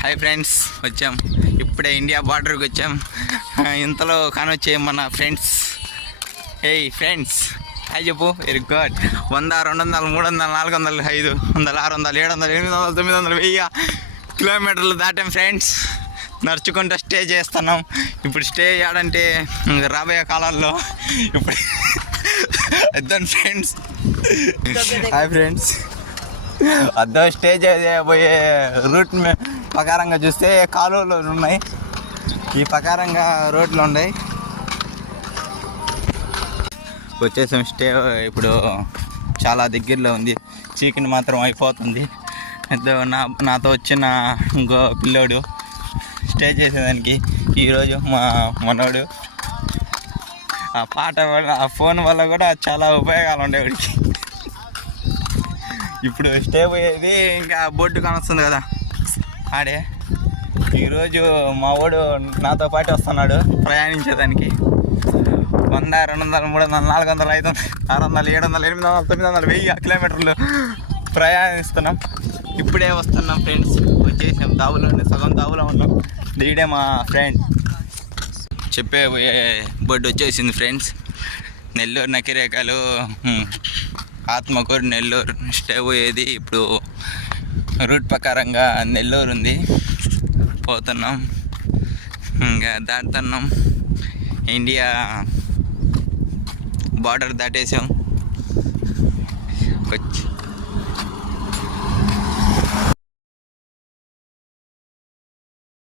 Hi friends, వచ్చాం ఇప్పుడే India బార్డర్కి వచ్చాం. ఇంతలో కానొచ్చే మన ఫ్రెండ్స్. హేయ్ ఫ్రెండ్స్, హాయ్ చెప్పు. Very good. 100, 200, 300, 400, 500, 600, 700, 800, 900, 1000 కిలోమీటర్లు దాటాం ఫ్రెండ్స్. నడుచుకుంటూ స్టే చేస్తున్నాం. ఇప్పుడు స్టే చేయాలంటే రాబోయే కాలాల్లో ఇప్పుడు వద్దాం ఫ్రెండ్స్. హాయ్ ఫ్రెండ్స్, అద్దం స్టే చేయబోయే రూట్ ప్రకారంగా చూస్తే కాలువలు ఉన్నాయి. ఈ ప్రకారంగా రోడ్లు ఉన్నాయి. వచ్చేసాం. స్టే ఇప్పుడు చాలా దగ్గరలో ఉంది. చీకటి మాత్రం అయిపోతుంది. నాతో వచ్చిన ఇంకో పిల్లోడు స్టే చేసేదానికి ఈరోజు మా మనోడు. ఆ పాట వల్ల, ఆ ఫోన్ వల్ల కూడా చాలా ఉపయోగాలు ఉండే వాడికి. ఇప్పుడు స్టే పోయేది ఇంకా బోర్డు కానొస్తుంది కదా, ఆడే. ఈరోజు మా వాడు నాతో పాటు వస్తున్నాడు ప్రయాణించేదానికి. 100, 200, 300, 400, 500, 600, 700, 800, 900, 1000 కిలోమీటర్లు ప్రయాణిస్తున్నాం. ఇప్పుడే వస్తున్నాం ఫ్రెండ్స్. వచ్చేసాం. దావులో సగం దావులో ఉన్నాం. ఈడే మా ఫ్రెండ్. చెప్పే బోర్డు వచ్చేసింది ఫ్రెండ్స్. నెల్లూరు, నకిరేకలు, ఆత్మకూరు, నెల్లూరు స్టే పోయేది. ఇప్పుడు రూట్ ప్రకారంగా నెల్లూరు ఉంది. పోతున్నాం, ఇంకా దాటుతున్నాం. India border దాటేసాం.